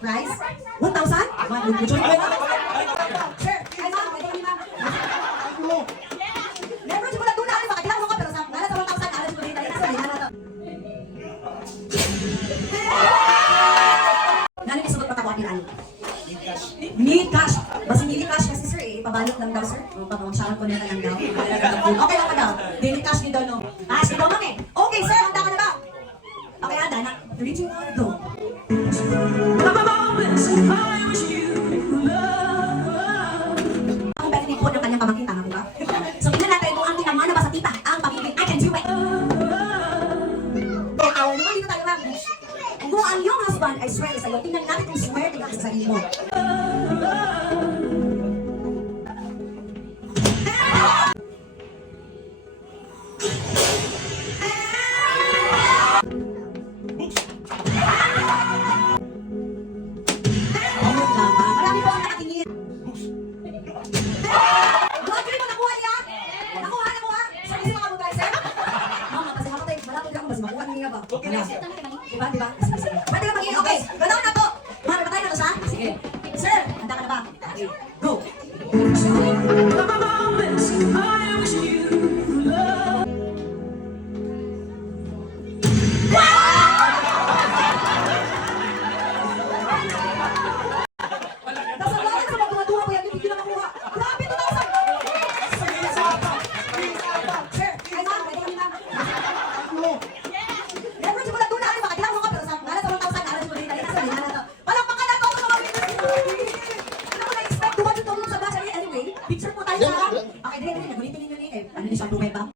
Price? 1,000? Sir, ay ma'am, pwede kami ma'am. Never siya mo nagdulaan, makakilala ko pero sa nala sa 1,000, alas ko dito. Nani kisugot patawa din ano? Need cash. Basta need cash kasi sir eh, pabalik lang daw sir. Pagmamagsalan ko nila lang daw. Okay lang ka daw. Daily cash din daw no. Cash din daw ma'am eh. Okay sir, handa ka na ba? Okay handa na. 3, 2, 1, go. Ang pwede po ng kanyang pamangkin, tama ko ba? So tingnan natin kung ang tinamana ba sa tita ang pag-ibig. I can do it. Naman dito tayo ma'am. Kung ang iyong husband ay swerte sa'yo, tingnan natin kung swerte ka sa sarili mo. Marami po ang nakatingin. Grabe mo, nakuha niya? Nakuha. Sabi si mga butay, sir? Mama, kasi makatay, malapit ako, mas makuha niya ba? Diba? Sige. Pwede ka maging, okay. Gano'n